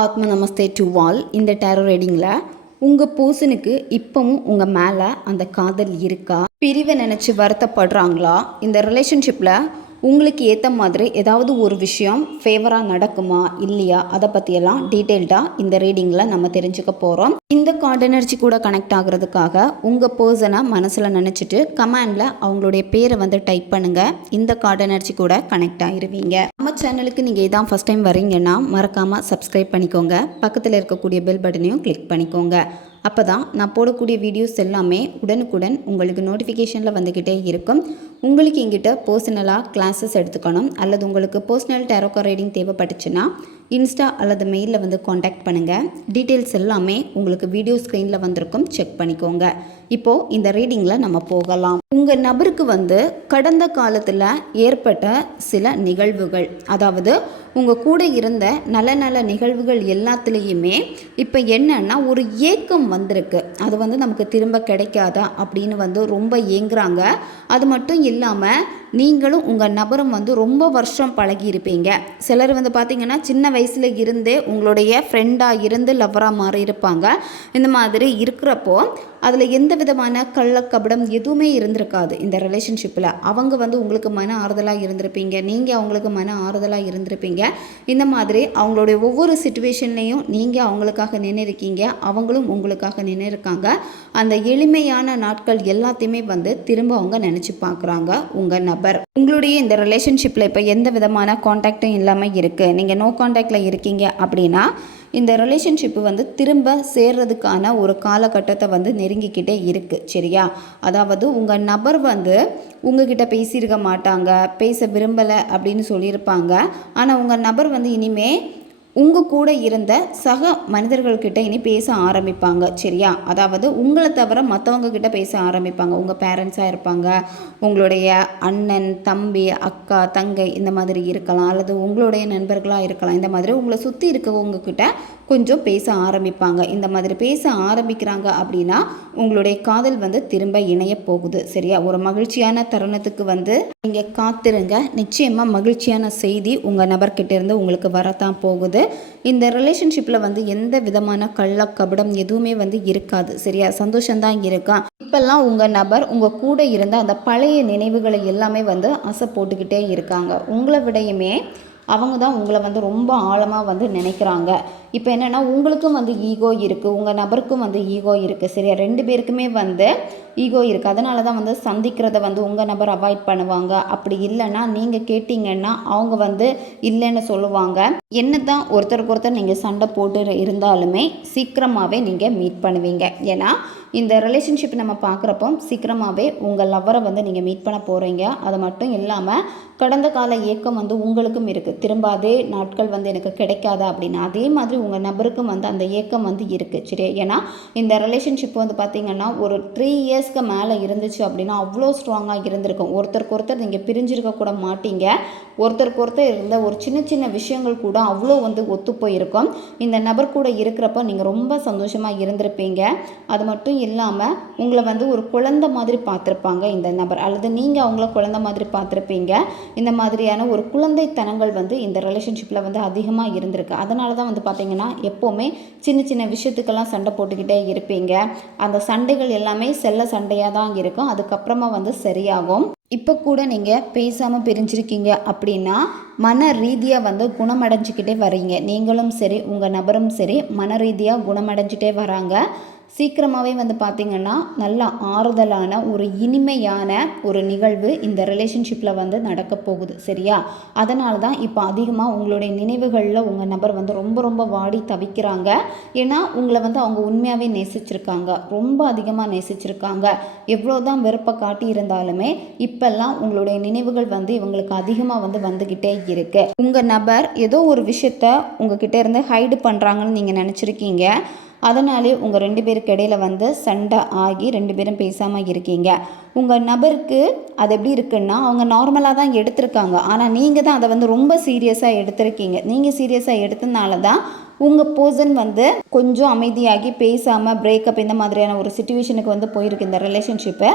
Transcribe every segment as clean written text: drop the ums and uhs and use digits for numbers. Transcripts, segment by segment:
ஆத்ம நமஸ்தே டு வால். இந்த டேரோ ரீடிங்கில் உங்கள் பர்சனுக்கு இப்போவும் உங்கள் மேலே அந்த காதல் இருக்கா? பிரிவை நினச்சி வருத்தப்படுறாங்களா? இந்த ரிலேஷன்ஷிப்பில் உங்களுக்கு ஏற்ற மாதிரி ஏதாவது ஒரு விஷயம் ஃபேவராக நடக்குமா இல்லையா? அதை பற்றியெல்லாம் டீட்டெயில்டாக இந்த ரீடிங்கில் நம்ம தெரிஞ்சுக்க போகிறோம். இந்த கார்ட் எனர்ஜி கூட கனெக்ட் ஆகிறதுக்காக உங்கள் பர்சனை மனசில் நினச்சிட்டு கமெண்டில் அவங்களுடைய பேரை வந்து டைப் பண்ணுங்கள். இந்த கார்ட் எனர்ஜி கூட கனெக்ட் ஆகிருவீங்க. நம்ம சேனலுக்கு நீங்கள் இதான் ஃபஸ்ட் டைம் வரீங்கன்னா மறக்காமல் சப்ஸ்கிரைப் பண்ணிக்கோங்க. பக்கத்தில் இருக்கக்கூடிய பெல் பட்டனையும் கிளிக் பண்ணிக்கோங்க. அப்போ தான் நான் போடக்கூடிய வீடியோஸ் எல்லாமே உடனுக்குடன் உங்களுக்கு நோட்டிஃபிகேஷனில் வந்துக்கிட்டே இருக்கும். உங்களுக்கு எங்கிட்ட பர்சனலாக கிளாஸஸ் எடுத்துக்கணும் அல்லது உங்களுக்கு பர்சனல் டேரோ கார்ட் ரீடிங் தேவைப்பட்டுச்சுன்னா இன்ஸ்டா அல்லது மெயிலில் வந்து காண்டாக்ட் பண்ணுங்கள். டீட்டெயில்ஸ் எல்லாமே உங்களுக்கு வீடியோ ஸ்க்ரீனில் வந்திருக்கும், செக் பண்ணிக்கோங்க. இப்போது இந்த ரீடிங்கில் நம்ம போகலாம். உங்கள் நபருக்கு வந்து கடந்த காலத்தில் ஏற்பட்ட சில நிகழ்வுகள், அதாவது உங்கள் கூட இருந்த நல்ல நல்ல நிகழ்வுகள் எல்லாத்துலேயுமே இப்போ என்னன்னா ஒரு ஏக்கம் வந்திருக்கு. அது வந்து நமக்கு திரும்ப கிடைக்காதா அப்படின்னு வந்து ரொம்ப ஏங்குறாங்க. அது மட்டும் இல்லாமல் நீங்களும் உங்கள் நபரும் வந்து ரொம்ப வருஷம் பழகியிருப்பீங்க. சிலர் வந்து பார்த்திங்கன்னா சின்ன வயசில் இருந்தே உங்களுடைய ஃப்ரெண்டாக இருந்து லவ்வராக மாறி இருப்பாங்க. இந்த மாதிரி இருக்கிறப்போ அதில் எந்த விதமான கள்ளக்கபடம் எதுவுமே இருந்திருக்காது இந்த ரிலேஷன்ஷிப்பில். அவங்க வந்து உங்களுக்கு மன ஆறுதலாக இருந்திருப்பீங்க, நீங்கள் அவங்களுக்கு மன ஆறுதலாக இருந்திருப்பீங்க. இந்த மாதிரி அவங்களுடைய ஒவ்வொரு சிச்சுவேஷன்லேயும் நீங்கள் அவங்களுக்காக நின்றுருக்கீங்க, அவங்களும் உங்களுக்காக நின்றுருக்காங்க. அந்த எளிமையான நாட்கள் எல்லாத்தையுமே வந்து திரும்ப அவங்க நினச்சி பார்க்குறாங்க. உங்கள் நபர் உங்களுடைய இந்த ரிலேஷன்ஷிப்பில் இப்போ எந்த விதமான காண்டாக்டும் இல்லாமல் இருக்குது, நீங்கள் நோ காண்டாக்டில் இருக்கீங்க அப்படின்னா இந்த ரிலேஷன்ஷிப்பு வந்து திரும்ப சேர்றதுக்கான ஒரு காலகட்டத்தை வந்து நெருங்கிக்கிட்டே இருக்குது. சரியா? அதாவது உங்கள் நபர் வந்து உங்ககிட்ட பேசியிருக்க மாட்டாங்க, பேச விரும்பலை அப்படின்னு சொல்லியிருப்பாங்க. ஆனால் உங்கள் நபர் வந்து இனிமேல் உங்கள் கூட இருந்த சக மனிதர்கள்கிட்ட இனி பேச ஆரம்பிப்பாங்க. சரியா? அதாவது உங்களை தவிர மற்றவங்க கிட்ட பேச ஆரம்பிப்பாங்க. உங்கள் பேரண்ட்ஸாக இருப்பாங்க, உங்களுடைய அண்ணன், தம்பி, அக்கா, தங்கை இந்த மாதிரி இருக்கலாம், அல்லது உங்களுடைய நண்பர்களாக இருக்கலாம். இந்த மாதிரி உங்களை சுற்றி இருக்கவங்கக்கிட்ட கொஞ்சம் பேச ஆரம்பிப்பாங்க. இந்த மாதிரி பேச ஆரம்பிக்கிறாங்க அப்படின்னா உங்களுடைய காதல் வந்து திரும்ப இணைய போகுது. சரியா? ஒரு மகிழ்ச்சியான தருணத்துக்கு வந்து நீங்கள் காத்திருங்க. நிச்சயமாக மகிழ்ச்சியான செய்தி உங்கள் நபர்கிட்ட இருந்து உங்களுக்கு வரத்தான் போகுது. இந்த ரிலேஷன்ஷிப்பில் வந்து எந்த விதமான கள்ளக்கபடம் எதுவுமே வந்து இருக்காது. சரியா? சந்தோஷம்தான் இருக்கா. இப்பெல்லாம் உங்கள் நபர் உங்கள் கூட இருந்த அந்த பழைய நினைவுகளை எல்லாமே வந்து அசை போட்டுக்கிட்டே இருக்காங்க. உங்களை விடையுமே அவங்க தான் உங்களை வந்து ரொம்ப ஆழமாக வந்து நினைக்கிறாங்க. இப்போ என்னென்னா உங்களுக்கும் வந்து ஈகோ இருக்குது, உங்கள் நபருக்கும் வந்து ஈகோ இருக்குது. சரியா? ரெண்டு பேருக்குமே வந்து ஈகோ இருக்குது. அதனால தான் வந்து சந்திக்கிறத வந்து உங்கள் நபர் அவாய்ட் பண்ணுவாங்க. அப்படி இல்லைன்னா நீங்கள் கேட்டிங்கன்னா அவங்க வந்து இல்லைன்னு சொல்லுவாங்க. என்ன தான் ஒருத்தருக்கு ஒருத்தர் நீங்கள் சண்டை போட்டு இருந்தாலுமே சீக்கிரமாகவே நீங்கள் மீட் பண்ணுவீங்க. ஏன்னா இந்த ரிலேஷன்ஷிப் நம்ம பார்க்குறப்போ சீக்கிரமாகவே உங்கள் லவ்வரை வந்து நீங்கள் மீட் பண்ண போகிறீங்க. அது மட்டும் இல்லாமல் கடந்த கால ஏக்கம் வந்து உங்களுக்கும் இருக்குது. திரும்ப அதே நாட்கள் வந்து எனக்கு கிடைக்காதா அப்படின்னு அதே மாதிரி உங்கள் நபருக்கும் வந்து அந்த ஏக்கம் வந்து இருக்குது. சரி? ஏன்னா இந்த ரிலேஷன்ஷிப் வந்து பார்த்திங்கன்னா ஒரு 3 இயர்ஸ்க்கு மேலே இருந்துச்சு அப்படின்னா அவ்வளோ ஸ்ட்ராங்காக இருந்திருக்கும். ஒருத்தருக்கு ஒருத்தர் நீங்கள் பிரிஞ்சிருக்க கூட மாட்டீங்க. ஒருத்தருக்கு ஒருத்தர் இருந்த ஒரு சின்ன சின்ன விஷயங்கள் கூட அவ்வளோ வந்து ஒத்து போயிருக்கும். இந்த நபர் கூட இருக்கிறப்ப நீங்கள் ரொம்ப சந்தோஷமாக இருந்திருப்பீங்க. அது மட்டும் இல்லாமல் உங்களை வந்து ஒரு குழந்தை மாதிரி பார்த்துருப்பாங்க இந்த நபர், அல்லது நீங்கள் அவங்கள குழந்தை மாதிரி பார்த்துருப்பீங்க. இந்த மாதிரியான ஒரு குழந்தைத்தனங்கள் வந்து இந்த ரிலேஷன்ஷிப்பில் வந்து அதிகமாக இருந்திருக்கு. அதனால தான் வந்து பார்த்திங்கன்னா எப்போவுமே சின்ன சின்ன விஷயத்துக்கெல்லாம் சண்டை போட்டுக்கிட்டே இருப்பீங்க. அந்த சண்டைகள் எல்லாமே செல்ல சண்டையாக தான் இருக்கும். அதுக்கப்புறமா வந்து சரியாகும். இப்போ கூட நீங்கள் பேசாமல் பிரிஞ்சிருக்கீங்க அப்படின்னா மன ரீதியாக வந்து குணமடைஞ்சிக்கிட்டே வரீங்க. நீங்களும் சரி உங்கள் நபரும் சரி மன ரீதியாக குணமடைஞ்சிட்டே வராங்க. சீக்கிரமாகவே வந்து பார்த்திங்கன்னா நல்ல ஆறுதலான ஒரு இனிமையான ஒரு நிகழ்வு இந்த ரிலேஷன்ஷிப்பில் வந்து நடக்க போகுது. சரியா? அதனால தான் இப்போ அதிகமாக உங்களுடைய நினைவுகளில் உங்கள் நபர் வந்து ரொம்ப ரொம்ப வாடி தவிக்கிறாங்க. ஏன்னா உங்களை வந்து அவங்க உண்மையாகவே நேசிச்சிருக்காங்க, ரொம்ப அதிகமாக நேசிச்சிருக்காங்க. எவ்வளோ தான் வெறுப்பை காட்டி இருந்தாலுமே இப்பெல்லாம் உங்களுடைய நினைவுகள் வந்து இவங்களுக்கு அதிகமாக வந்து வந்துக்கிட்டே இருக்குது. உங்கள் நபர் ஏதோ ஒரு விஷயத்த உங்ககிட்ட இருந்து ஹைடு பண்ணுறாங்கன்னு நீங்கள் நினச்சிருக்கீங்க. அதனாலே உங்கள் 2 பேருக்கு இடையில வந்து சண்டை ஆகி 2 பேரும் பேசாமல் இருக்கீங்க. உங்கள் நபருக்கு அது எப்படி இருக்குன்னா அவங்க நார்மலாக தான் எடுத்திருக்காங்க. ஆனால் நீங்கள் தான் அதை வந்து ரொம்ப சீரியஸாக எடுத்திருக்கீங்க. நீங்கள் சீரியஸாக எடுத்ததுனால தான் உங்கள் பர்சன் வந்து கொஞ்சம் அமைதியாகி பேசாமல் பிரேக்கப் இந்த மாதிரியான ஒரு சுச்சுவேஷனுக்கு வந்து போயிருக்கு இந்த ரிலேஷன்ஷிப்பு.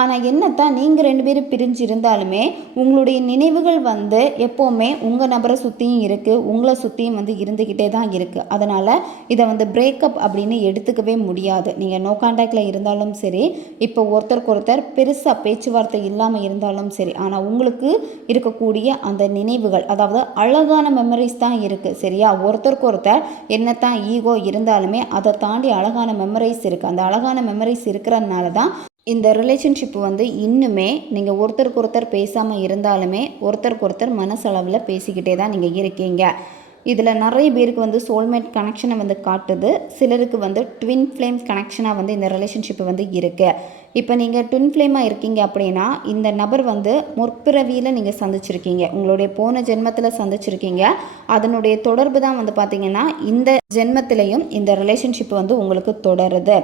ஆனால் என்னத்தான் நீங்கள் 2 பேரும் பிரிஞ்சு இருந்தாலுமே உங்களுடைய நினைவுகள் வந்து எப்போவுமே உங்கள் நபரை சுற்றியும் இருக்குது, உங்களை சுற்றியும் வந்து இருந்துக்கிட்டே தான் இருக்குது. அதனால் இதை வந்து பிரேக்கப் அப்படின்னு எடுத்துக்கவே முடியாது. நீங்கள் நோ கான்டாக்டில் இருந்தாலும் சரி, இப்போ ஒருத்தருக்கு ஒருத்தர் பெருசாக பேச்சுவார்த்தை இல்லாமல் இருந்தாலும் சரி, ஆனால் உங்களுக்கு இருக்கக்கூடிய அந்த நினைவுகள், அதாவது அழகான மெமரிஸ் தான் இருக்குது. சரியா? ஒருத்தருக்கு ஒருத்தர் என்னத்தான் ஈகோ இருந்தாலுமே அதை தாண்டி அழகான மெமரிஸ் இருக்குது. அந்த அழகான மெமரிஸ் இருக்கிறதுனால தான் இந்த ரிலேஷன்ஷிப் வந்து இன்னுமே நீங்கள் ஒருத்தருக்கு ஒருத்தர் பேசாமல் இருந்தாலுமே ஒருத்தருக்கு ஒருத்தர் மனசளவில் பேசிக்கிட்டே தான் நீங்கள் இருக்கீங்க. இதில் நிறைய பேருக்கு வந்து சோல்மேட் கனெக்ஷனை வந்து காட்டுது, சிலருக்கு வந்து ட்வின் ஃப்ளேம் கனெக்ஷனாக வந்து இந்த ரிலேஷன்ஷிப் வந்து இருக்குது. இப்போ நீங்கள் ட்வின் ஃப்ளேமாக இருக்கீங்க அப்படின்னா இந்த நபர் வந்து முற்பிறவியில் நீங்கள் சந்திச்சிருக்கீங்க, உங்களுடைய போன ஜென்மத்தில் சந்திச்சிருக்கீங்க. அதனுடைய தொடர்பு தான் வந்து பார்த்திங்கன்னா இந்த ஜென்மத்திலையும் இந்த ரிலேஷன்ஷிப் வந்து உங்களுக்கு தொடருது.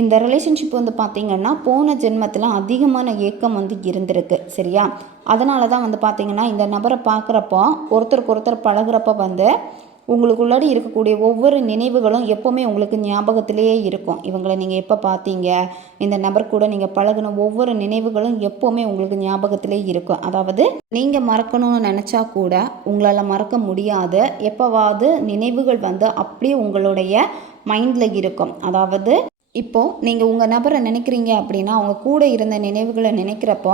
இந்த ரிலேஷன்ஷிப் வந்து பார்த்திங்கன்னா போன ஜென்மத்தில் அதிகமான ஏக்கம் வந்து இருந்திருக்கு. சரியா? அதனால தான் வந்து பார்த்திங்கன்னா இந்த நபரை பார்க்குறப்போ ஒருத்தருக்கு ஒருத்தர் பழகுறப்போ வந்து உங்களுக்குள்ளாடி இருக்கக்கூடிய ஒவ்வொரு நினைவுகளும் எப்போவுமே உங்களுக்கு ஞாபகத்திலேயே இருக்கும். இவங்களை நீங்கள் எப்போ பார்த்தீங்க, இந்த நபர் கூட நீங்கள் பழகின ஒவ்வொரு நினைவுகளும் எப்போவுமே உங்களுக்கு ஞாபகத்திலே இருக்கும். அதாவது நீங்கள் மறக்கணும்னு நினச்சா கூட உங்களால் மறக்க முடியாது. எப்போவாவது நினைவுகள் வந்து அப்படியே உங்களுடைய மைண்டில் இருக்கும். அதாவது இப்போது நீங்கள் உங்கள் நபரை நினைக்கிறீங்க அப்படின்னா அவங்க கூட இருந்த நினைவுகளை நினைக்கிறப்போ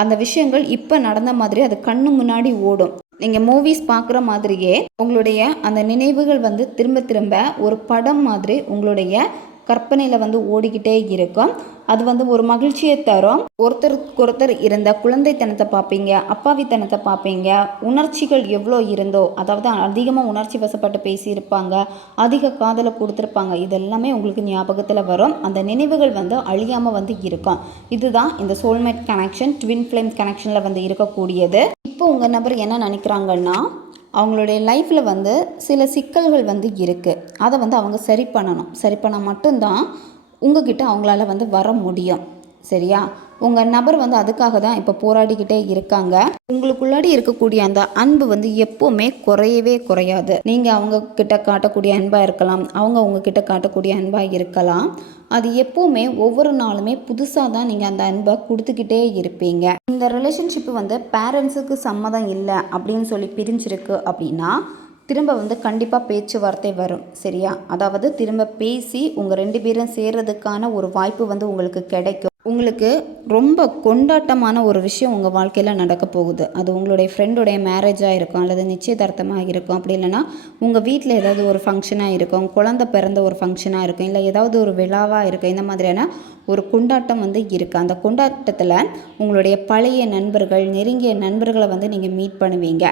அந்த விஷயங்கள் இப்போ நடந்த மாதிரி அது கண்ணு முன்னாடி ஓடும். நீங்கள் மூவிஸ் பார்க்குற மாதிரியே உங்களுடைய அந்த நினைவுகள் வந்து திரும்ப திரும்ப ஒரு படம் மாதிரி உங்களுடைய கற்பனையில் வந்து ஓடிக்கிட்டே இருக்கும். அது வந்து ஒரு மகிழ்ச்சியை தரும். ஒருத்தருக்கு ஒருத்தர் இருந்த குழந்தைத்தனத்தை பார்ப்பீங்க, அப்பாவித்தனத்தை பார்ப்பீங்க. உணர்ச்சிகள் எவ்வளோ இருந்தோ, அதாவது அதிகமாக உணர்ச்சி வசப்பட்டு பேசியிருப்பாங்க, அதிக காதலை கொடுத்துருப்பாங்க, இதெல்லாமே உங்களுக்கு ஞாபகத்தில் வரும். அந்த நினைவுகள் வந்து அழியாமல் வந்து இருக்கும். இதுதான் இந்த சோல்மேட் கனெக்ஷன், ட்வின் ஃப்ளேம் கனெக்ஷனில் வந்து இருக்கக்கூடியது. இப்போ உங்கள் நபர் என்ன நினைக்கிறாங்கன்னா அவங்களுடைய லைஃப்பில் வந்து சில சிக்கல்கள் வந்து இருக்குது, அதை வந்து அவங்க சரி பண்ணணும். சரி பண்ணால் மட்டும்தான் உங்ககிட்ட அவங்களால வந்து வர முடியும். சரியா? உங்கள் நபர் வந்து அதுக்காக தான் இப்போ போராடிக்கிட்டே இருக்காங்க. உங்களுக்குள்ளாடி இருக்கக்கூடிய அந்த அன்பு வந்து எப்போவுமே குறையவே குறையாது. நீங்கள் அவங்க கிட்ட காட்டக்கூடிய அன்பாக இருக்கலாம், அவங்க உங்ககிட்ட காட்டக்கூடிய அன்பாக இருக்கலாம். அது எப்போவுமே ஒவ்வொரு நாளுமே புதுசாக தான் நீங்கள் அந்த அன்பை கொடுத்துக்கிட்டே இருப்பீங்க. இந்த ரிலேஷன்ஷிப்பு வந்து பேரண்ட்ஸுக்கு சம்மதம் இல்லை அப்படின்னு சொல்லி பிரிஞ்சிருக்கு அப்படின்னா திரும்ப வந்து கண்டிப்பாக பேச்சுவார்த்தை வரும். சரியா? அதாவது திரும்ப பேசி உங்கள் 2 பேரும் சேர்றதுக்கான ஒரு வாய்ப்பு வந்து உங்களுக்கு கிடைக்கும். உங்களுக்கு ரொம்ப கொண்டாட்டமான ஒரு விஷயம் உங்கள் வாழ்க்கையில் நடக்க போகுது. அது உங்களுடைய ஃப்ரெண்டுடைய மேரேஜாக இருக்கும், அல்லது நிச்சயதார்த்தமாக இருக்கும், அப்படி இல்லைன்னா உங்கள் வீட்டில் ஏதாவது ஒரு ஃபங்க்ஷனாக இருக்கும், குழந்தை பிறந்த ஒரு ஃபங்க்ஷனாக இருக்கும், இல்லை ஏதாவது ஒரு விழாவாக இருக்கும். இந்த மாதிரியான ஒரு கொண்டாட்டம் வந்து இருக்குது. அந்த கொண்டாட்டத்தில் உங்களுடைய பழைய நண்பர்கள், நெருங்கிய நண்பர்களை வந்து நீங்கள் மீட் பண்ணுவீங்க.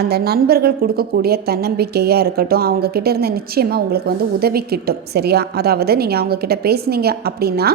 அந்த நண்பர்கள் கொடுக்கக்கூடிய தன்னம்பிக்கையாக இருக்கட்டும், அவங்கக்கிட்ட இருந்த நிச்சயமாக உங்களுக்கு வந்து உதவி கிட்டும். சரியா? அதாவது நீங்கள் அவங்கக்கிட்ட பேசுனீங்க அப்படின்னா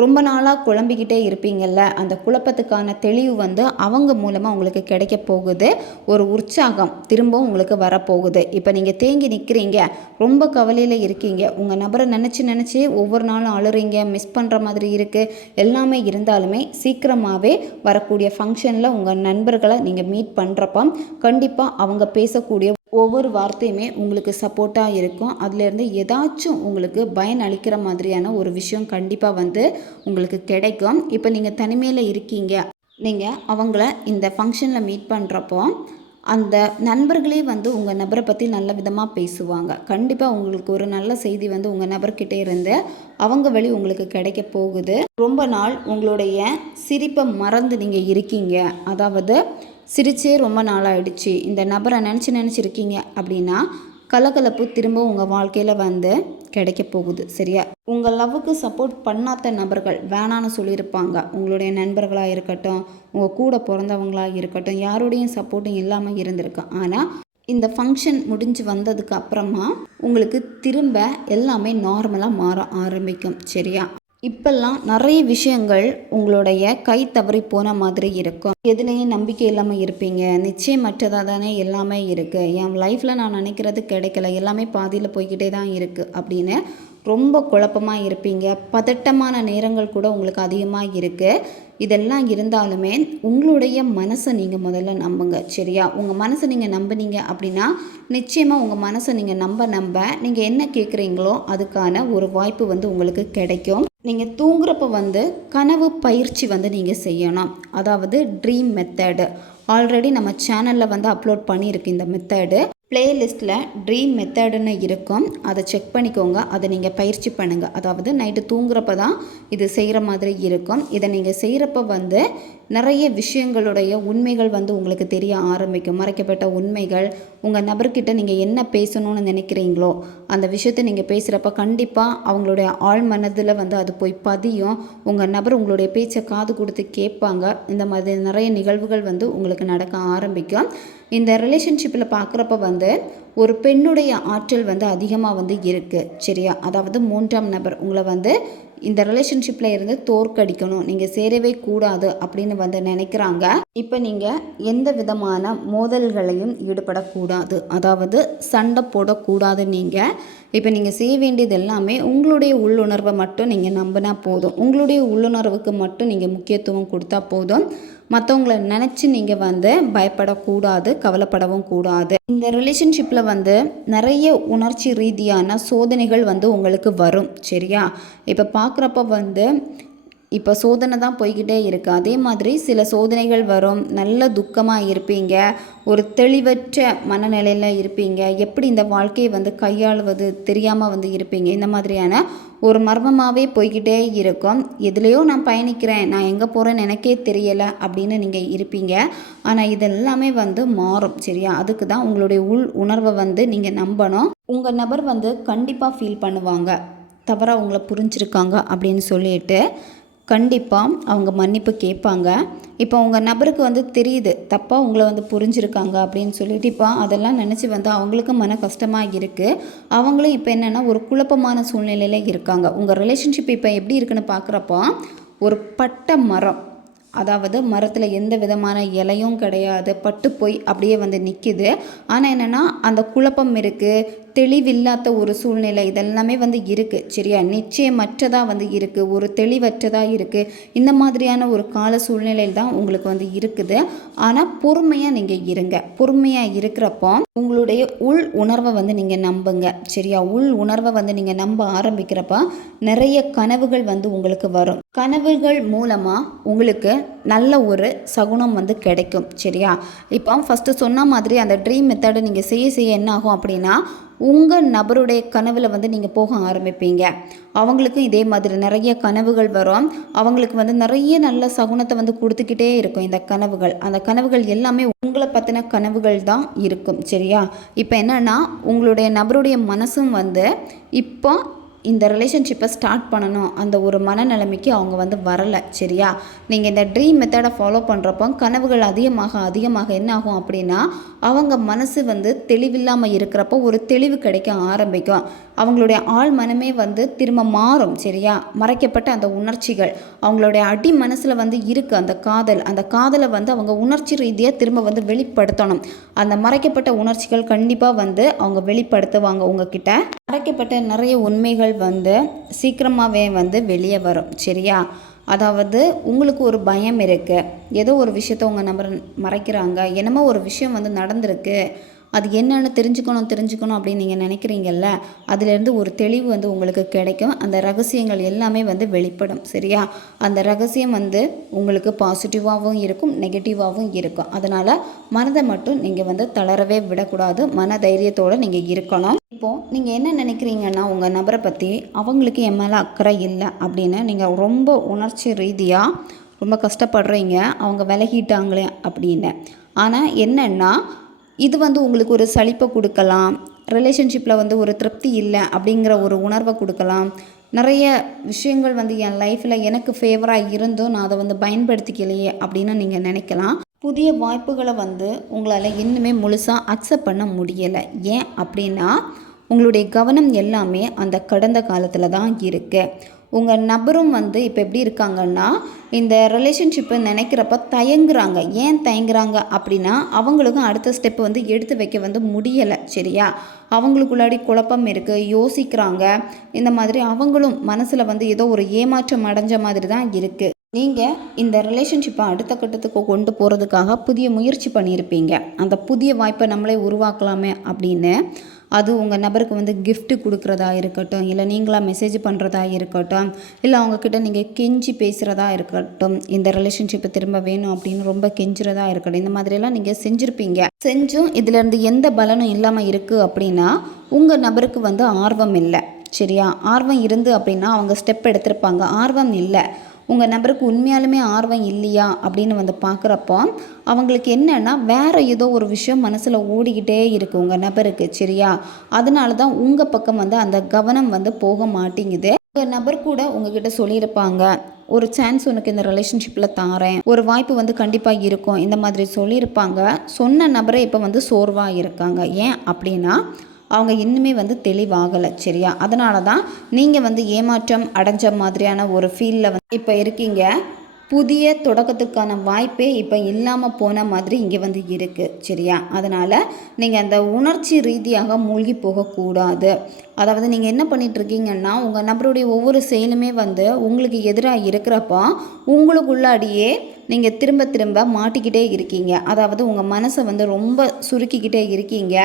ரொம்ப நாளாக குழம்பிக்கிட்டே இருப்பீங்கள்ல, அந்த குழப்பத்துக்கான தெளிவு வந்து அவங்க மூலமாக உங்களுக்கு கிடைக்க போகுது. ஒரு உற்சாகம் திரும்பவும் உங்களுக்கு வரப்போகுது. இப்போ நீங்கள் தேங்கி நிற்கிறீங்க, ரொம்ப கவலையில் இருக்கீங்க, உங்கள் நபரை நினச்சி ஒவ்வொரு நாளும் அழுறீங்க, மிஸ் பண்ணுற மாதிரி இருக்குது, எல்லாமே இருந்தாலுமே சீக்கிரமாகவே வரக்கூடிய ஃபங்க்ஷனில் உங்கள் நண்பர்களை நீங்கள் மீட் பண்ணுறப்போ கண்டிப்பாக அவங்க பேசக்கூடிய ஒவ்வொரு வார்த்தையுமே உங்களுக்கு சப்போர்ட்டாக இருக்கும். அதிலேருந்து ஏதாச்சும் உங்களுக்கு பயன் அளிக்கிற மாதிரியான ஒரு விஷயம் கண்டிப்பாக வந்து உங்களுக்கு கிடைக்கும். இப்போ நீங்கள் தனிமையில் இருக்கீங்க, நீங்கள் அவங்கள இந்த ஃபங்க்ஷனில் மீட் பண்ணுறப்போ அந்த நண்பர்களே வந்து உங்கள் நபரை பற்றி நல்ல விதமாக பேசுவாங்க. கண்டிப்பாக உங்களுக்கு ஒரு நல்ல செய்தி வந்து உங்கள் நபர்கிட்டே இருந்து அவங்க வழி உங்களுக்கு கிடைக்க போகுது. ரொம்ப நாள் உங்களுடைய சிரிப்பை மறந்து நீங்கள் இருக்கீங்க, அதாவது சிரிச்சே ரொம்ப நாள் ஆயிடுச்சு, இந்த நபரை நினச்சிருக்கீங்க அப்படின்னா கலகலப்பு திரும்ப உங்கள் வாழ்க்கையில் வந்து கிடைக்க போகுது. சரியா? உங்கள் லவ்வுக்கு சப்போர்ட் பண்ணாத நபர்கள் வேணான்னு சொல்லியிருப்பாங்க. உங்களுடைய நண்பர்களாக இருக்கட்டும், உங்கள் கூட பிறந்தவங்களாக இருக்கட்டும், யாருடையும் சப்போர்ட்டும் இல்லாமல் இருந்திருக்கு. ஆனால் இந்த ஃபங்க்ஷன் முடிஞ்சு வந்ததுக்கு அப்புறமா உங்களுக்கு திரும்ப எல்லாமே நார்மலாக மாற ஆரம்பிக்கும். சரியா? இப்பெல்லாம் நிறைய விஷயங்கள் உங்களுடைய கை தவறி போன மாதிரி இருக்கும். எதுலேயும் நம்பிக்கை இல்லாமல் இருப்பீங்க, நிச்சயமற்றதாக தானே எல்லாமே இருக்குது, என் லைஃப்பில் நான் நினைக்கிறது கிடைக்கல, எல்லாமே பாதியில் போய்கிட்டே தான் இருக்குது அப்படின்னு ரொம்ப குழப்பமாக இருப்பீங்க. பதட்டமான நேரங்கள் கூட உங்களுக்கு அதிகமாக இருக்குது. இதெல்லாம் இருந்தாலுமே உங்களுடைய மனசை நீங்கள் முதல்ல நம்புங்க. சரியா? உங்கள் மனசை நீங்கள் நம்பினீங்க அப்படின்னா நிச்சயமாக உங்கள் மனசை நீங்கள் நம்ப நீங்கள் என்ன கேட்குறீங்களோ அதுக்கான ஒரு வாய்ப்பு வந்து உங்களுக்கு கிடைக்கும். நீங்கள் தூங்குறப்ப வந்து கனவு பயிற்சி வந்து நீங்கள் செய்யணும். அதாவது ட்ரீம் மெத்தடு ஆல்ரெடி நம்ம சேனலில் வந்து அப்லோட் பண்ணியிருக்கு. இந்த மெத்தடு பிளேலிஸ்ட்டில் ட்ரீம் மெத்தடுன்னு இருக்கும். அதை செக் பண்ணிக்கோங்க. அதை நீங்கள் பயிற்சி பண்ணுங்கள். அதாவது நைட்டு தூங்குறப்ப தான் இது செய்கிற மாதிரி இருக்கும். இதை நீங்கள் செய்கிறப்ப வந்து நிறைய விஷயங்களுடைய உண்மைகள் வந்து உங்களுக்கு தெரிய ஆரம்பிக்கும். மறைக்கப்பட்ட உண்மைகள், உங்கள் நபர்கிட்ட நீங்கள் என்ன பேசணும்னு நினைக்கிறீங்களோ அந்த விஷயத்தை நீங்கள் பேசுகிறப்ப கண்டிப்பாக அவங்களுடைய ஆழ் மனதில் வந்து அது போய் பதியும். உங்கள் நபர் உங்களுடைய பேச்சை காது கொடுத்து கேட்பாங்க. இந்த மாதிரி நிறைய நிகழ்வுகள் வந்து உங்களுக்கு நடக்க ஆரம்பிக்கும். இந்த ரிலேஷன்ஷிப்பில் பார்க்குறப்ப வந்து ஒரு பெண்ணுடைய ஆற்றல் வந்து அதிகமாக வந்து இருக்குது. சரியா? அதாவது 3ஆம் நபர் உங்களை வந்து இந்த ரிலேஷன்ஷிப்பில் இருந்து தோற்கடிக்கணும், நீங்கள் சேரவே கூடாது அப்படின்னு வந்து நினைக்கிறாங்க. இப்போ நீங்கள் எந்த விதமான மோதல்களையும் ஈடுபடக்கூடாது, அதாவது சண்டை போடக்கூடாது. இப்போ நீங்கள் செய்ய வேண்டியது எல்லாமே உங்களுடைய உள்ளுணர்வை மட்டும் நீங்கள் நம்பினா போதும். உங்களுடைய உள்ளுணர்வுக்கு மட்டும் நீங்கள் முக்கியத்துவம் கொடுத்தா போதும். மற்றவங்களை நினச்சி நீங்கள் வந்து பயப்படக்கூடாது, கவலைப்படவும் கூடாது. இந்த ரிலேஷன்ஷிப்பில் வந்து நிறைய உணர்ச்சி ரீதியான சோதனைகள் வந்து உங்களுக்கு வரும். சரியா? இப்போ பார்க்குறப்ப வந்து இப்போ சோதனை தான் போய்கிட்டே இருக்குது. அதே மாதிரி சில சோதனைகள் வரும். நல்ல துக்கமாக இருப்பீங்க, ஒரு தெளிவற்ற மனநிலையில் இருப்பீங்க, எப்படி இந்த வாழ்க்கையை வந்து கையாளுவது தெரியாமல் வந்து இருப்பீங்க. இந்த மாதிரியான ஒரு மர்மமாகவே போய்கிட்டே இருக்கும். எதுலேயோ நான் பயணிக்கிறேன், நான் எங்கே போகிறேன்னு எனக்கே தெரியலை அப்படின்னு நீங்கள் இருப்பீங்க. ஆனால் இதெல்லாமே வந்து மாறும். சரியா? அதுக்கு தான் உங்களுடைய உள் உணர்வை வந்து நீங்கள் நம்பணும். உங்கள் நபர் வந்து கண்டிப்பாக ஃபீல் பண்ணுவாங்க, தவறாக உங்களை புரிஞ்சிருக்காங்க அப்படின்னு சொல்லிட்டு கண்டிப்பாக அவங்க மன்னிப்பு கேட்பாங்க. இப்போ உங்கள் நபருக்கு வந்து தெரியுது தப்பாக உங்களை வந்து புரிஞ்சுருக்காங்க அப்படின்னு சொல்லிட்டு இப்போ அதெல்லாம் நினச்சி வந்து அவங்களுக்கும் மன கஷ்டமாக இருக்குது. அவங்களும் இப்போ என்னென்னா ஒரு குழப்பமான சூழ்நிலையில் இருக்காங்க. உங்கள் ரிலேஷன்ஷிப் இப்போ எப்படி இருக்குன்னு பார்க்குறப்போ ஒரு பட்ட மரம், அதாவது மரத்தில் எந்த விதமான இலையும் கிடையாது, பட்டு போய் அப்படியே வந்து நிற்கிது. ஆனால் என்னென்னா அந்த குழப்பம் இருக்குது, தெளிவில்லாத ஒரு சூழ்நிலை இதெல்லாமே வந்து இருக்குது. சரியா? நிச்சயமற்றதாக வந்து இருக்குது, ஒரு தெளிவற்றதாக இருக்குது. இந்த மாதிரியான ஒரு கால சூழ்நிலையில் தான் உங்களுக்கு வந்து இருக்குது. ஆனால் பொறுமையாக நீங்கள் இருங்க. பொறுமையாக இருக்கிறப்போ உங்களுடைய உள் உணர்வை வந்து நீங்கள் நம்புங்க. சரியா? உள் உணர்வை வந்து நீங்கள் நம்ப ஆரம்பிக்கிறப்ப நிறைய கனவுகள் வந்து உங்களுக்கு வரும். கனவுகள் மூலமாக உங்களுக்கு நல்ல ஒரு சகுனம் வந்து கிடைக்கும். சரியா? இப்போ ஃபஸ்ட்டு சொன்ன மாதிரி அந்த ட்ரீம் மெத்தடை நீங்கள் செய்ய என்ன ஆகும் அப்படின்னா உங்கள் நபருடைய கனவில் வந்து நீங்கள் போக ஆரம்பிப்பீங்க. அவங்களுக்கும் இதே மாதிரி நிறைய கனவுகள் வரும். அவங்களுக்கு வந்து நிறைய நல்ல சகுனத்தை வந்து கொடுத்துக்கிட்டே இருக்கும் இந்த கனவுகள். அந்த கனவுகள் எல்லாமே உங்களை பற்றின கனவுகள் தான் இருக்கும். சரியா? இப்போ என்னென்னா உங்களுடைய நபருடைய மனசும் வந்து இப்போ இந்த ரிலேஷன்ஷிப்பை ஸ்டார்ட் பண்ணணும் அந்த ஒரு மனநிலைமைக்கு அவங்க வந்து வரலை. சரியா? நீங்கள் இந்த ட்ரீம் மெத்தடை ஃபாலோ பண்ணுறப்போ கனவுகள் அதிகமாக என்ன ஆகும் அப்படின்னா அவங்க மனசு வந்து தெளிவில்லாமல் இருக்கிறப்போ ஒரு தெளிவு கிடைக்க ஆரம்பிக்கும். அவங்களுடைய ஆழ் மனமே வந்து திரும்ப மாறும். சரியா? மறைக்கப்பட்ட அந்த உணர்ச்சிகள் அவங்களுடைய அடி மனசில் வந்து இருக்குது. அந்த காதலை வந்து அவங்க உணர்ச்சி ரீதியாக திரும்ப வந்து வெளிப்படுத்தணும். அந்த மறைக்கப்பட்ட உணர்ச்சிகள் கண்டிப்பாக வந்து அவங்க வெளிப்படுத்துவாங்க உங்ககிட்ட. மறைக்கப்பட்ட நிறைய உண்மைகள் வந்து சீக்கிரமாகவே வந்து வெளியே வரும். சரியா? அதாவது உங்களுக்கு ஒரு பயம் இருக்குது, ஏதோ ஒரு விஷயத்த உங்கள் நபர் மறைக்கிறாங்க, என்னமோ ஒரு விஷயம் வந்து நடந்திருக்கு, அது என்னென்னு தெரிஞ்சுக்கணும் அப்படின்னு நீங்கள் நினைக்கிறீங்கல்ல, அதுலேருந்து ஒரு தெளிவு வந்து உங்களுக்கு கிடைக்கும். அந்த ரகசியங்கள் எல்லாமே வந்து வெளிப்படும். சரியா? அந்த ரகசியம் வந்து உங்களுக்கு பாசிட்டிவாகவும் இருக்கும், நெகட்டிவாகவும் இருக்கும். அதனால் மனதை மட்டும் நீங்கள் வந்து தளரவே விடக்கூடாது. மன தைரியத்தோடு நீங்கள் இருக்கணும். இப்போது நீங்கள் என்ன நினைக்கிறீங்கன்னா உங்கள் நபரை பற்றி அவங்களுக்கு என் மேலே அக்கறை இல்லை அப்படின்னு நீங்கள் ரொம்ப உணர்ச்சி ரீதியாக ரொம்ப கஷ்டப்படுறீங்க, அவங்க விலகிட்டாங்களே அப்படின்னு. ஆனால் என்னென்னா இது வந்து உங்களுக்கு ஒரு சலிப்பை கொடுக்கலாம், ரிலேஷன்ஷிப்பில் வந்து ஒரு திருப்தி இல்லை அப்படிங்கிற ஒரு உணர்வை கொடுக்கலாம். நிறைய விஷயங்கள் வந்து என் லைஃப்பில் எனக்கு ஃபேவராக இருந்தும் நான் அதை வந்து பயன்படுத்திக்கலையே அப்படின்னு நீங்கள் நினைக்கலாம். புதிய வாய்ப்புகளை வந்து உங்களால் இன்னுமே முழுசாக அக்செப்ட் பண்ண முடியலை. ஏன் அப்படின்னா உங்களுடைய கவனம் எல்லாமே அந்த கடந்த காலத்தில் தான் இருக்குது. உங்கள் நபரும் வந்து இப்போ எப்படி இருக்காங்கன்னா இந்த ரிலேஷன்ஷிப்பை நினைக்கிறப்ப தயங்குறாங்க. ஏன் தயங்குறாங்க அப்படின்னா அவங்களுக்கும் அடுத்த ஸ்டெப் வந்து எடுத்து வைக்க வந்து முடியலை. சரியா? அவங்களுக்குள்ளாடி குழப்பம் இருக்குது, யோசிக்கிறாங்க. இந்த மாதிரி அவங்களும் மனசில் வந்து ஏதோ ஒரு ஏமாற்றம் அடைஞ்ச மாதிரி தான் இருக்குது. நீங்கள் இந்த ரிலேஷன்ஷிப்பை அடுத்த கட்டத்துக்கு கொண்டு போகிறதுக்காக புதிய முயற்சி பண்ணியிருப்பீங்க. அந்த புதிய வாய்ப்பை நம்மளே உருவாக்கலாமே அப்படின்னு. அது உங்கள் நபருக்கு வந்து gift கொடுக்குறதா இருக்கட்டும், இல்லை நீங்களா மெசேஜ் பண்ணுறதா இருக்கட்டும், இல்லை அவங்கக்கிட்ட நீங்கள் கெஞ்சி பேசுகிறதா இருக்கட்டும், இந்த ரிலேஷன்ஷிப்பை திரும்ப வேணும் அப்படின்னு ரொம்ப கெஞ்சுறதா இருக்கட்டும், இந்த மாதிரியெல்லாம் நீங்கள் செஞ்சுருப்பீங்க. செஞ்சும் இதிலேருந்து எந்த பலனும் இல்லாமல் இருக்குது அப்படின்னா உங்கள் நபருக்கு வந்து ஆர்வம் இல்லை. சரியா? ஆர்வம் இருந்து அப்படின்னா அவங்க ஸ்டெப் எடுத்திருப்பாங்க. ஆர்வம் இல்லை, உங்கள் நபருக்கு உண்மையாலுமே ஆர்வம் இல்லையா அப்படின்னு வந்து பார்க்குறப்போ அவங்களுக்கு என்னென்னா வேறு ஏதோ ஒரு விஷயம் மனசில் ஓடிக்கிட்டே இருக்குது உங்கள் நபருக்கு. சரியா? அதனால தான் உங்கள் பக்கம் வந்து அந்த கவனம் வந்து போக மாட்டேங்குது. உங்கள் நபர் கூட உங்ககிட்ட சொல்லியிருப்பாங்க, ஒரு சான்ஸ் உனக்கு இந்த ரிலேஷன்ஷிப்பில் தாரேன், ஒரு வாய்ப்பு வந்து கண்டிப்பாக இருக்கும், இந்த மாதிரி சொல்லியிருப்பாங்க. சொன்ன நபரே இப்போ வந்து சோர்வாக இருக்காங்க. ஏன் அப்படின்னா அவங்க இன்னுமே வந்து தெளிவாகலை. சரியா? அதனால தான் நீங்கள் வந்து ஏமாற்றம் அடைஞ்ச மாதிரியான ஒரு ஃபீலில் வந்து இப்போ இருக்கீங்க. புதிய தொடக்கத்துக்கான வாய்ப்பே இப்போ இல்லாமல் போன மாதிரி இங்கே வந்து இருக்குது. சரியா? அதனால் நீங்கள் அந்த உணர்ச்சி ரீதியாக மூழ்கி போகக்கூடாது. அதாவது நீங்கள் என்ன பண்ணிகிட்ருக்கீங்கன்னா உங்கள் நபருடைய ஒவ்வொரு செயலுமே வந்து உங்களுக்கு எதிராக இருக்கிறப்போ உங்களுக்குள்ளாடியே நீங்கள் திரும்ப திரும்ப மாட்டிக்கிட்டே இருக்கீங்க. அதாவது உங்கள் மனசை வந்து ரொம்ப சுருக்கிக்கிட்டே இருக்கீங்க.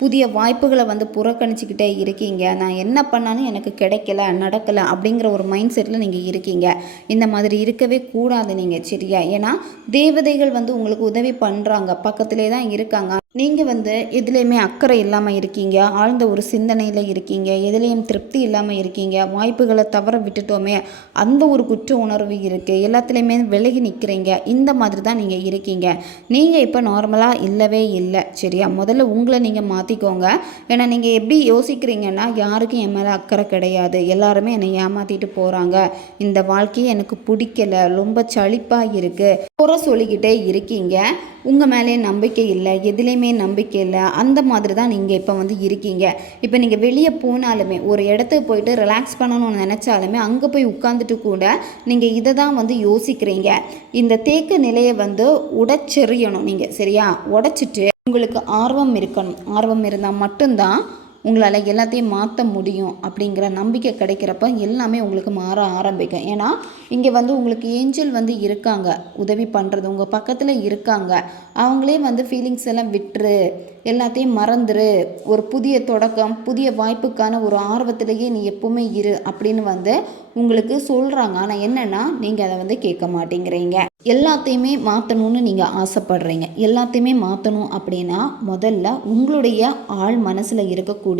புதிய வாய்ப்புகளை வந்து புறக்கணிச்சிக்கிட்டே இருக்கீங்க. நான் என்ன பண்ணாலும் எனக்கு கிடைக்கல, நடக்கலை அப்படிங்கிற ஒரு மைண்ட் செட்டில் நீங்கள் இருக்கீங்க. இந்த மாதிரி இருக்கவே கூடாது நீங்கள். சரியா? ஏன்னா தேவதைகள் வந்து உங்களுக்கு உதவி பண்ணுறாங்க, பக்கத்திலே தான் இருக்காங்க. நீங்கள் வந்து எதுலேயுமே அக்கறை இல்லாமல் இருக்கீங்க, ஆழ்ந்த ஒரு சிந்தனையில் இருக்கீங்க, எதுலேயும் திருப்தி இல்லாமல் இருக்கீங்க, வாய்ப்புகளை தவற விட்டுட்டோமே அந்த ஒரு குற்ற உணர்வு இருக்குது, எல்லாத்துலேயுமே விலகி நிற்கிறீங்க. இந்த மாதிரி தான் நீங்கள் இருக்கீங்க. நீங்கள் இப்போ நார்மலாக இல்லவே இல்லை. சரியா? முதல்ல உங்களை நீங்கள் மாற்றிக்கோங்க. ஏன்னா நீங்கள் எப்படி யோசிக்கிறீங்கன்னா யாருக்கும் என் மேலே அக்கறை கிடையாது, எல்லாருமே என்னை ஏமாற்றிட்டு போகிறாங்க, இந்த வாழ்க்கையை எனக்கு பிடிக்கல, ரொம்ப சலிப்பாக இருக்குது, குறை சொல்லிக்கிட்டே இருக்கீங்க. உங்கள் மேலே நம்பிக்கை இல்லை, எதுலேயுமே நம்பிக்கை இல்லை. அந்த மாதிரி தான் நீங்கள் இப்போ வந்து இருக்கீங்க. இப்போ நீங்கள் வெளியே போனாலுமே ஒரு இடத்துக்கு போயிட்டு ரிலாக்ஸ் பண்ணணும்னு நினச்சாலுமே அங்கே போய் உட்காந்துட்டு கூட நீங்கள் இதை தான் வந்து யோசிக்கிறீங்க. இந்த தேக்க நிலையை வந்து உடைச்செறியணும் நீங்கள். சரியா? உடைச்சிட்டு உங்களுக்கு ஆர்வம் இருக்கணும். ஆர்வம் இருந்தால் மட்டும்தான் உங்களால் எல்லாத்தையும் மாற்ற முடியும் அப்படிங்கிற நம்பிக்கை கிடைக்கிறப்ப எல்லாமே உங்களுக்கு மாற ஆரம்பிக்கும். ஏன்னா இங்கே வந்து உங்களுக்கு ஏஞ்சல் வந்து இருக்காங்க, உதவி பண்ணுறது உங்கள் பக்கத்தில் இருக்காங்க. அவங்களே வந்து ஃபீலிங்ஸ் எல்லாம் விட்டுரு, எல்லாத்தையும் மறந்துரு, ஒரு புதிய தொடக்கம் புதிய வாய்ப்புக்கான ஒரு ஆர்வத்திலேயே நீ எப்பவுமே இரு அப்படின்னு வந்து உங்களுக்கு சொல்கிறாங்க. ஆனால் என்னென்னா நீங்கள் அதை வந்து கேட்க மாட்டேங்கிறீங்க. எல்லாத்தையுமே மாற்றணும்னு நீங்கள் ஆசைப்படுறீங்க. எல்லாத்தையுமே மாற்றணும் அப்படின்னா முதல்ல உங்களுடைய ஆழ் மனசில் இருக்கக்கூடிய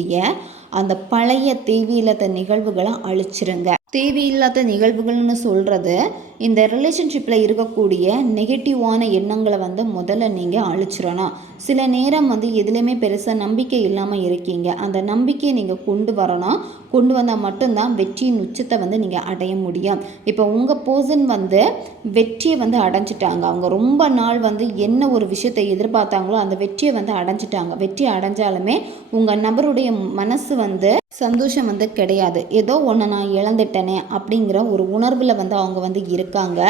அந்த பழைய தேவையில்லாத நிகழ்வுகளை அழிச்சிருங்க. தேவையில்லாத நிகழ்வுகள்னு சொல்கிறது இந்த ரிலேஷன்ஷிப்பில் இருக்கக்கூடிய நெகட்டிவான எண்ணங்களை வந்து முதல்ல நீங்கள் அழிச்சிடணும். சில நேரம் வந்து எதுலேயுமே பெருசாக நம்பிக்கை இல்லாமல் இருக்கீங்க. அந்த நம்பிக்கையை நீங்கள் கொண்டு வரணும். கொண்டு வந்தால் மட்டும்தான் வெற்றியின் உச்சத்தை வந்து நீங்கள் அடைய முடியும். இப்போ உங்கள் பர்சன் வந்து வெற்றியை வந்து அடைஞ்சிட்டாங்க. அவங்க ரொம்ப நாள் வந்து என்ன ஒரு விஷயத்தை எதிர்பார்த்தாங்களோ அந்த வெற்றியை வந்து அடைஞ்சிட்டாங்க. வெற்றி அடைஞ்சாலுமே உங்கள் நபருடைய மனசு வந்து சந்தோஷம் வந்து கிடையாது. ஏதோ ஒன்று நான் இழந்துட்டேனே அப்படிங்கிற ஒரு உணர்வில் வந்து அவங்க வந்து இருக்காங்க.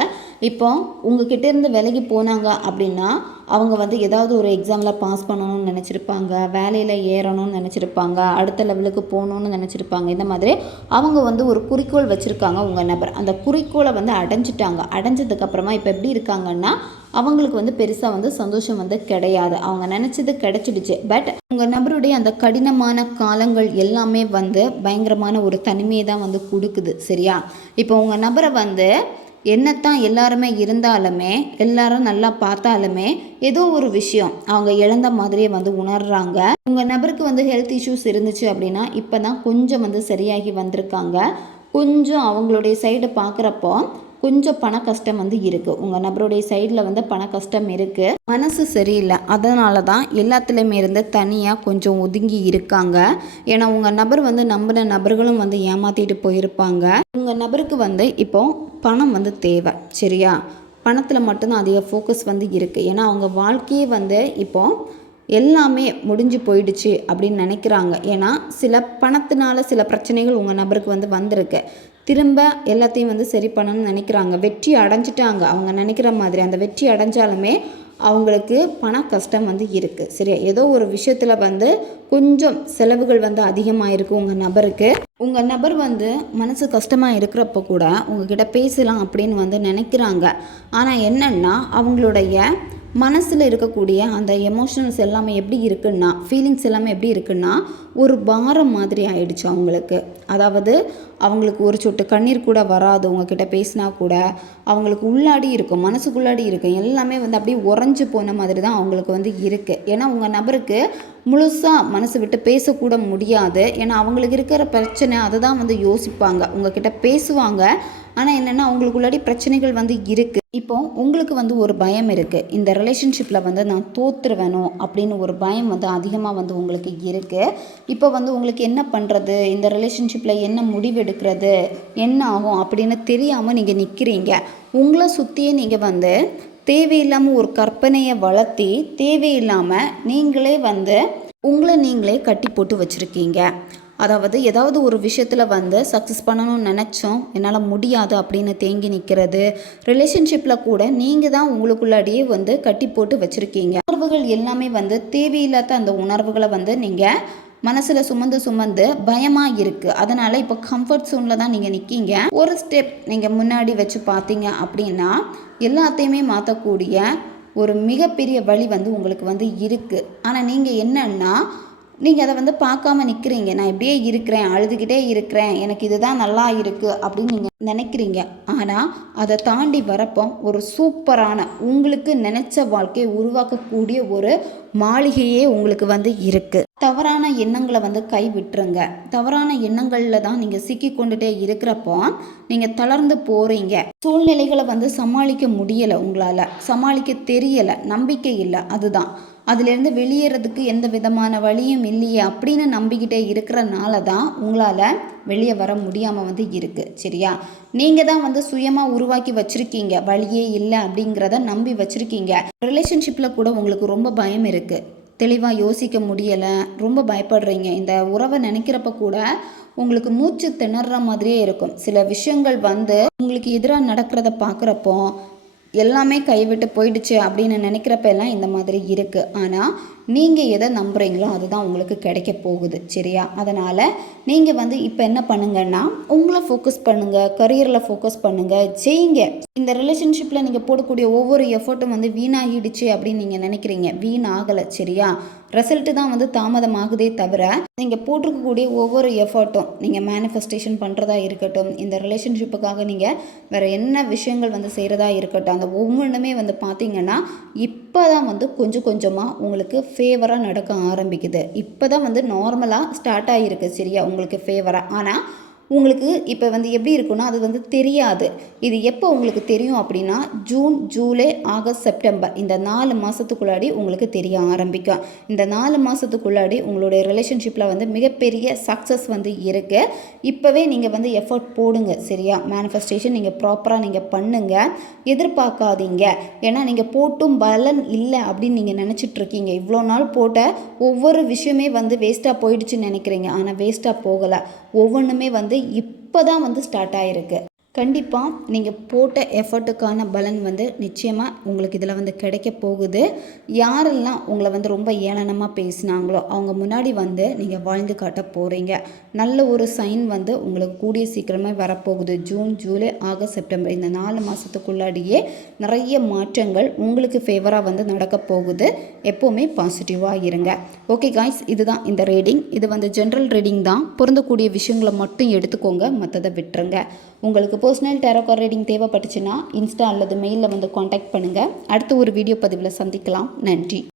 இப்போ உங்ககிட்ட இருந்து விலகி போனாங்க அப்படின்னா அவங்க வந்து ஏதாவது ஒரு எக்ஸாமில் பாஸ் பண்ணணும்னு நினச்சிருப்பாங்க, வேலையில் ஏறணும்னு நினச்சிருப்பாங்க, அடுத்த லெவலுக்கு போகணுன்னு நினச்சிருப்பாங்க. இந்த மாதிரி அவங்க வந்து ஒரு குறிக்கோள் வச்சுருக்காங்க உங்கள் நபர். அந்த குறிக்கோளை வந்து அடைஞ்சிட்டாங்க. அடைஞ்சதுக்கப்புறமா இப்போ எப்படி இருக்காங்கன்னா அவங்களுக்கு வந்து பெருசாக வந்து சந்தோஷம் வந்து கிடையாது. அவங்க நினச்சது கிடைச்சிடுச்சு. பட் உங்கள் நபருடைய அந்த கடினமான காலங்கள் எல்லாமே வந்து பயங்கரமான ஒரு தனிமையை தான் வந்து கொடுக்குது. சரியா? இப்போ உங்கள் நபரை வந்து என்னத்தான் எல்லாருமே இருந்தாலுமே எல்லாரும் நல்லா பார்த்தாலுமே ஏதோ ஒரு விஷயம் அவங்க இழந்த மாதிரியே வந்து உணர்றாங்க. உங்கள் நபருக்கு வந்து ஹெல்த் இஷ்யூஸ் இருந்துச்சு அப்படின்னா இப்போ தான் கொஞ்சம் வந்து சரியாகி வந்திருக்காங்க. கொஞ்சம் அவங்களுடைய சைடு பார்க்குறப்போ கொஞ்சம் பண கஷ்டம் வந்து இருக்குது. உங்கள் நபருடைய சைடில் வந்து பண கஷ்டம் இருக்குது. மனசு சரியில்லை. அதனால தான் எல்லாத்துலேயுமே இருந்து தனியாக கொஞ்சம் ஒதுங்கி இருக்காங்க. ஏன்னா உங்கள் நபர் வந்து நம்பின நபர்களும் வந்து ஏமாற்றிட்டு போயிருப்பாங்க. உங்கள் நபருக்கு வந்து இப்போ பணம் வந்து தேவை. சரியா? பணத்தில் மட்டும்தான் அதிக ஃபோக்கஸ் வந்து இருக்குது. ஏன்னா அவங்க வாழ்க்கையே வந்து இப்போது எல்லாமே முடிஞ்சு போயிடுச்சு அப்படின்னு நினைக்கிறாங்க. ஏன்னா சில பணத்தினால சில பிரச்சனைகள் உங்கள் நபருக்கு வந்து வந்திருக்கு. திரும்ப எல்லாத்தையும் வந்து சரி பண்ணணும்னு நினைக்கிறாங்க. வெற்றி அடைஞ்சிட்டாங்க அவங்க நினைக்கிற மாதிரி. அந்த வெற்றி அடைஞ்சாலுமே அவங்களுக்கு பண கஷ்டம் வந்து இருக்குது. சரியா? ஏதோ ஒரு விஷயத்தில் வந்து கொஞ்சம் செலவுகள் வந்து அதிகமாக இருக்குது உங்கள் நபருக்கு. உங்கள் நபர் வந்து மனசு கஷ்டமாக இருக்கிறப்ப கூட உங்ககிட்ட பேசலாம் அப்படின்னு வந்து நினைக்கிறாங்க. ஆனால் என்னென்னா அவங்களுடைய மனசில் இருக்கக்கூடிய அந்த எமோஷனல்ஸ் எல்லாமே எப்படி இருக்குன்னா, ஃபீலிங்ஸ் எல்லாமே எப்படி இருக்குன்னா, ஒரு பாரம் மாதிரி ஆயிடுச்சு அவங்களுக்கு. அதாவது அவங்களுக்கு ஒரு சொட்டு கண்ணீர் கூட வராது. உங்ககிட்ட பேசினா கூட அவங்களுக்கு உள்ளாடி இருக்கும், மனசுக்குள்ளாடி இருக்கும். எல்லாமே வந்து அப்படியே உறைஞ்சு போன மாதிரி தான் அவங்களுக்கு வந்து இருக்குது. ஏன்னா உங்கள் நபருக்கு முழுசாக மனசு விட்டு பேசக்கூட முடியாது. ஏன்னா அவங்களுக்கு இருக்கிற பிரச்சனை அதை தான் வந்து யோசிப்பாங்க. உங்ககிட்ட பேசுவாங்க, ஆனால் என்னென்னா அவங்களுக்குள்ளாடி பிரச்சனைகள் வந்து இருக்குது. இப்போ உங்களுக்கு வந்து ஒரு பயம் இருக்குது. இந்த ரிலேஷன்ஷிப்பில் வந்து நான் தோற்றுருவேனோ அப்படின்னு ஒரு பயம் வந்து அதிகமாக வந்து உங்களுக்கு இருக்குது. இப்போ வந்து உங்களுக்கு என்ன பண்ணுறது, இந்த ரிலேஷன்ஷிப்பில் என்ன முடிவு எடுக்கிறது, என்ன ஆகும் அப்படின்னு தெரியாமல் நீங்கள் நிற்கிறீங்க. உங்களை சுற்றியே நீங்கள் வந்து தேவையில்லாமல் ஒரு கற்பனையை வளர்த்தி தேவையில்லாமல் நீங்களே வந்து உங்களை நீங்களே கட்டி போட்டு வச்சுருக்கீங்க. அதாவது ஏதாவது ஒரு விஷயத்தில் வந்து சக்ஸஸ் பண்ணணும்னு நினச்சோம், என்னால் முடியாது அப்படின்னு தேங்கி நிற்கிறது. ரிலேஷன்ஷிப்பில் கூட நீங்கள் தான் உங்களுக்குள்ளாடியே வந்து கட்டி போட்டு வச்சுருக்கீங்க. உணர்வுகள் எல்லாமே வந்து தேவையில்லாத அந்த உணர்வுகளை வந்து நீங்கள் மனசில் சுமந்து பயமாக இருக்குது. அதனால் இப்போ கம்ஃபர்ட் ஜோனில் தான் நீங்கள் நிற்கீங்க. ஒரு ஸ்டெப் நீங்கள் முன்னாடி வச்சு பார்த்தீங்க அப்படின்னா எல்லாத்தையுமே மாற்றக்கூடிய ஒரு மிகப்பெரிய வழி வந்து உங்களுக்கு வந்து இருக்குது. ஆனால் நீங்கள் என்னன்னா நீங்கள் அதை வந்து பார்க்காம நிற்கிறீங்க. நான் இப்படியே இருக்கிறேன், அழுதுகிட்டே இருக்கிறேன், எனக்கு இதுதான் நல்லா இருக்குது அப்படின்னு நீங்கள் நினைக்கிறீங்க. ஆனால் அதை தாண்டி வரப்போ ஒரு சூப்பரான உங்களுக்கு நினச்ச வாழ்க்கையை உருவாக்கக்கூடிய ஒரு மாளிகையே உங்களுக்கு வந்து இருக்குது. தவறான எண்ணங்களை வந்து கை விட்டுருங்க. தவறான எண்ணங்களில் தான் நீங்கள் சிக்கி கொண்டுட்டே இருக்கிறப்போ நீங்கள் தளர்ந்து போகிறீங்க. சூழ்நிலைகளை வந்து சமாளிக்க முடியலை, உங்களால் சமாளிக்க தெரியலை, நம்பிக்கை இல்லை. அதுதான் அதிலேருந்து வெளியேறதுக்கு எந்த விதமான வழியும் இல்லையே அப்படின்னு நம்பிக்கிட்டே இருக்கிறனால தான் உங்களால் வெளியே வர முடியாமல் வந்து இருக்குது. சரியா? நீங்கள் தான் வந்து சுயமாக உருவாக்கி வச்சுருக்கீங்க. வழியே இல்லை அப்படிங்கிறத நம்பி வச்சுருக்கீங்க. ரிலேஷன்ஷிப்பில் கூட உங்களுக்கு ரொம்ப பயம் இருக்குது. தெளிவாக யோசிக்க முடியலை, ரொம்ப பயப்படுறீங்க. இந்த உறவை நினைக்கிறப்ப கூட உங்களுக்கு மூச்சு திணற மாதிரியே இருக்கும். சில விஷயங்கள் வந்து உங்களுக்கு எதிராக நடக்கிறத பார்க்குறப்போ எல்லாமே கைவிட்டு போயிடுச்சு அப்படின்னு நினைக்கிறப்ப எல்லாம் இந்த மாதிரி இருக்குது. ஆனால் நீங்கள் எதை நம்புகிறீங்களோ அதுதான் உங்களுக்கு கிடைக்க போகுது. சரியா? அதனால் நீங்கள் வந்து இப்போ என்ன பண்ணுங்கன்னா உங்களை ஃபோக்கஸ் பண்ணுங்கள், கரியரில் ஃபோக்கஸ் பண்ணுங்கள், செய்யுங்க. இந்த ரிலேஷன்ஷிப்பில் நீங்கள் போடக்கூடிய ஒவ்வொரு எஃபர்ட்டும் வந்து வீணாகிடுச்சு அப்படின்னு நீங்கள் நினைக்கிறீங்க. வீணாகலை. சரியா? ரிசல்ட்டு தான் வந்து தாமதமாகுதே தவிர நீங்கள் போட்டிருக்கக்கூடிய ஒவ்வொரு எஃபர்ட்டும் நீங்கள் மேனிஃபெஸ்டேஷன் பண்ணுறதா இருக்கட்டும், இந்த ரிலேஷன்ஷிப்புக்காக நீங்கள் வேறு என்ன விஷயங்கள் வந்து செய்கிறதா இருக்கட்டும், அந்த ஒவ்வொன்றுமே வந்து பார்த்திங்கன்னா இப்போ தான் வந்து கொஞ்சம் கொஞ்சமாக உங்களுக்கு ஃபேவராக நடக்க ஆரம்பிக்குது. இப்போ தான் வந்து நார்மலாக ஸ்டார்ட் ஆகிருக்கு. சரியா? உங்களுக்கு ஃபேவராக. ஆனால் உங்களுக்கு இப்போ வந்து எப்படி இருக்குன்னா அது வந்து தெரியாது. இது எப்போ உங்களுக்கு தெரியும் அப்படின்னா ஜூன், ஜூலை, ஆகஸ்ட், செப்டம்பர் இந்த 4 மாதத்துக்குள்ளாடி உங்களுக்கு தெரிய ஆரம்பிக்கும். இந்த 4 மாதத்துக்குள்ளாடி உங்களுடைய ரிலேஷன்ஷிப்பில் வந்து மிகப்பெரிய சக்ஸஸ் வந்து இருக்குது. இப்போவே நீங்கள் வந்து எஃபர்ட் போடுங்க. சரியா? மேனிஃபெஸ்டேஷன் நீங்கள் ப்ராப்பராக நீங்கள் பண்ணுங்கள். எதிர்பார்க்காதீங்க. ஏன்னா நீங்கள் போட்டும் பலன் இல்லை அப்படின்னு நீங்கள் நினச்சிட்ருக்கீங்க. இவ்வளோ நாள் போட்ட ஒவ்வொரு விஷயமே வந்து வேஸ்ட்டாக போயிடுச்சுன்னு நினைக்கிறீங்க. ஆனால் வேஸ்ட்டாக போகலை. ஒவ்வொன்றுமே வந்து இப்போ தான் வந்து ஸ்டார்ட் ஆகிருக்கு. கண்டிப்பாக நீங்கள் போட்ட எஃபர்ட்டுக்கான பலன் வந்து நிச்சயமாக உங்களுக்கு இதில் வந்து கிடைக்க போகுது. யாரெல்லாம் உங்களை வந்து ரொம்ப ஏளனமாக பேசினாங்களோ அவங்க முன்னாடி வந்து நீங்கள் வாழ்ந்து காட்ட போகிறீங்க. நல்ல ஒரு சைன் வந்து உங்களுக்கு கூடிய சீக்கிரமாக வரப்போகுது. ஜூன், ஜூலை, ஆகஸ்ட், செப்டம்பர் இந்த 4 மாதத்துக்குள்ளாடியே நிறைய மாற்றங்கள் உங்களுக்கு ஃபேவராக வந்து நடக்க போகுது. எப்போவுமே பாசிட்டிவாக இருங்க. ஓகே காய்ஸ், இதுதான் இந்த ரீடிங். இது வந்து ஜென்ரல் ரீடிங் தான். பொருந்தக்கூடிய விஷயங்களை மட்டும் எடுத்துக்கோங்க, மற்றதை விட்டுருங்க. உங்களுக்கு பர்சனல் டேரோ கார்ட் ரீடிங் தேவைப்பட்டுச்சுன்னா இன்ஸ்டா அல்லது மெயிலில் வந்து காண்டாக்ட் பண்ணுங்கள். அடுத்த ஒரு வீடியோ பதிவில் சந்திக்கலாம். நன்றி.